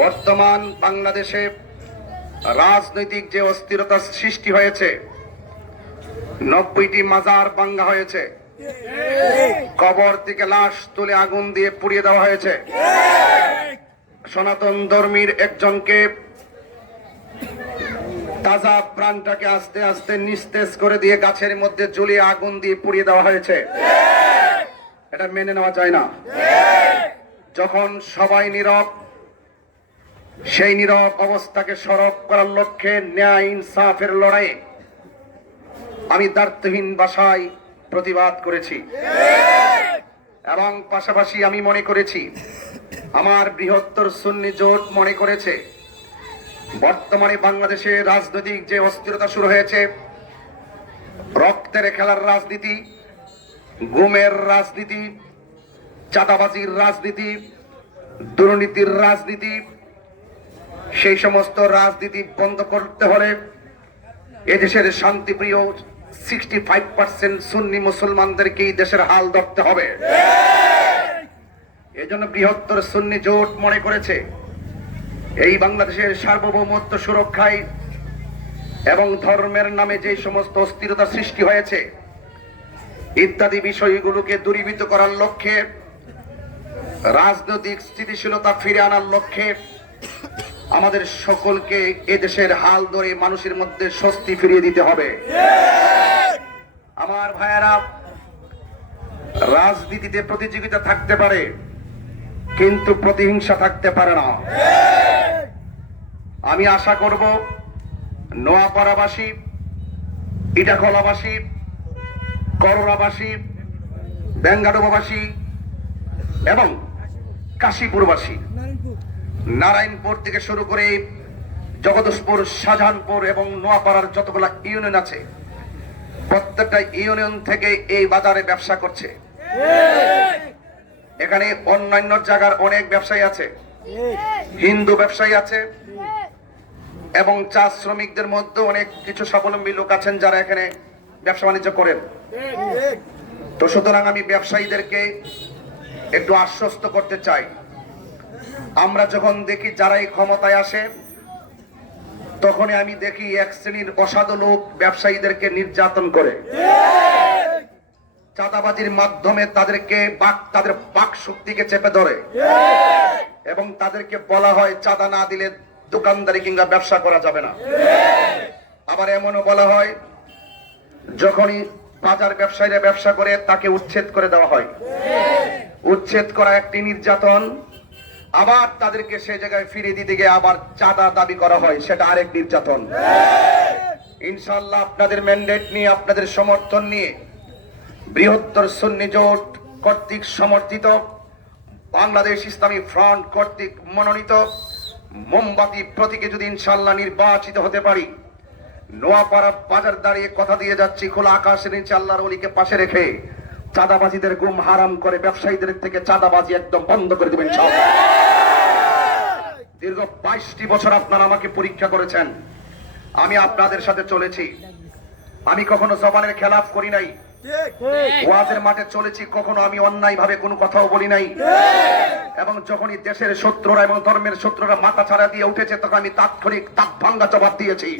বর্তমান বাংলাদেশে রাজনৈতিক যে অস্থিরতা সৃষ্টি হয়েছে, নব্বইটি মাজার ভাঙ্গা হয়েছে। কবর থেকে লাশ তুলে আগুন দিয়ে পুড়িয়ে দেওয়া হয়েছে। সনাতন ধর্মীর একজনকে তাজা প্রাণটাকে আস্তে আস্তে নিস্তেজ করে দিয়ে গাছের মধ্যে ঝুলিয়ে আগুন দিয়ে পুড়িয়ে দেওয়া হয়েছে। এটা মেনে নেওয়া যায় না। যখন সবাই নীরব সেই নীরব অবস্থাকে সরব করার লক্ষ্যে ন্যায় ইনসাফের লড়াইয়ে আমি দার্থহীন ভাষায় প্রতিবাদ করেছি। এবং পাশাপাশি আমি মনে করেছি, আমার বৃহত্তর সুন্নি জোট মনে করেছে, বর্তমানে বাংলাদেশে রাজনৈতিক যে অস্থিরতা শুরু হয়েছে, রক্তের খেলার রাজনীতি, গুমের রাজনীতি, চাঁদাবাজির রাজনীতি, দুর্নীতির রাজনীতি সেই সমস্ত রাজনীতি বন্ধ করতে হলে এদেশের শান্তিপ্রিয় সিক্সটি ফাইভ পার্সেন্ট সুন্নি মুসলমানদেরকে এই দেশের হাল ধরতে হবে। এজন্য বৃহত্তর সুন্নি জোট মনে করেছে, এই বাংলাদেশের সার্বভৌমত্ব সুরক্ষায় এবং ধর্মের নামে যে সমস্ত অস্থিরতা সৃষ্টি হয়েছে, ইত্যাদি বিষয়গুলোকে দূরীভূত করার লক্ষ্যে, রাজনৈতিক স্থিতিশীলতা ফিরে আনার লক্ষ্যে আমাদের সকলকে এদেশের হাল ধরে মানুষের মধ্যে স্বস্তি ফিরিয়ে দিতে হবে। আমার ভাইয়েরা, রাজনীতিতে প্রতিযোগিতা থাকতে পারে, কিন্তু প্রতিহিংসা থাকতে পারে না। আমি আশা করব, নোয়াপাড়াবাসী, ইটাখলাবাসী করোনাবাসী বেঙ্গাডোবাবাসী এবং কাশীপুরবাসী নারায়ণপুর থেকে শুরু করে জগদীশপুর, শাহজাহানপুর এবং নোয়াপাড়ার যতগুলা ইউনিয়ন আছে, প্রত্যেকটা ইউনিয়ন থেকে এই বাজারে ব্যবসা করছে। এখানে অন্যান্য জায়গার অনেক ব্যবসায়ী আছে। হিন্দু ব্যবসায়ী আছে এবং চা শ্রমিকদের মধ্যে অনেক কিছু স্বাবলম্বী লোক আছেন যারা এখানে ব্যবসা বাণিজ্য করেন। তো সুতরাং আমি ব্যবসায়ীদেরকে একটু আশ্বস্ত করতে চাই। আমরা যখন দেখি যারাই ক্ষমতায় আসে, তখনই আমি দেখি এক শ্রেণির অসাধু লোক ব্যবসায়ীদেরকে নির্যাতন করে। চাঁদাবাজির মাধ্যমে তাদেরকে বাক, তাদের বাক শক্তিকে চেপে ধরে। এবং তাদেরকে বলা হয়, চাঁদা না দিলে দোকানদারি কিংবা ব্যবসা করা যাবে না। আবার এমনও বলা হয়, যখনই বাজার ব্যবসায়ীরা ব্যবসা করে, তাকে উচ্ছেদ করে দেওয়া হয়। উচ্ছেদ করা একটি নির্যাতন। আবার তাদেরকে সে জায়গায় ফিরে দিতে গিয়ে আবার চাঁদা দাবি করা হয়, সেটা আরেক নির্যাতন। ইনশাল্লাহ আপনাদের ম্যান্ডেট নিয়ে, আপনাদের সমর্থন নিয়ে বৃহত্তর সুন্নি জোট কর্তৃক সমর্থিত, বাংলাদেশ ইসলামী ফ্রন্ট কর্তৃক মনোনীত, মোমবাতি প্রতীকে যদি ইনশাল্লাহ নির্বাচিত হতে পারি, নোয়াপাড়া বাজার দাঁড়িয়ে কথা দিয়ে যাচ্ছি, খোলা আকাশের নিচে আল্লাহর অলিকে পাশে রেখে চাঁদাবাজিদের গুম হারাম করে ব্যবসায়ীদের থেকে চাঁদাবাজি একদম বন্ধ করে দেবেন সব। দীর্ঘ বাইশটি বছর আপনারা আমাকে পরীক্ষা করেছেন। আমি আপনাদের সাথে চলেছি। আমি কখনো জবানের খেলাফ করি নাই। ওয়াজের মাঠে চলেছি কখনো আমি অন্যায় ভাবে কোনো কথাও বলি নাই। এবং যখনই দেশের শত্রুরা এবং ধর্মের শত্রুরা মাথা ছাড়া দিয়ে উঠেছে তখন আমি তাৎক্ষণিক তাৎ ভাঙ্গা জবাব দিয়েছি।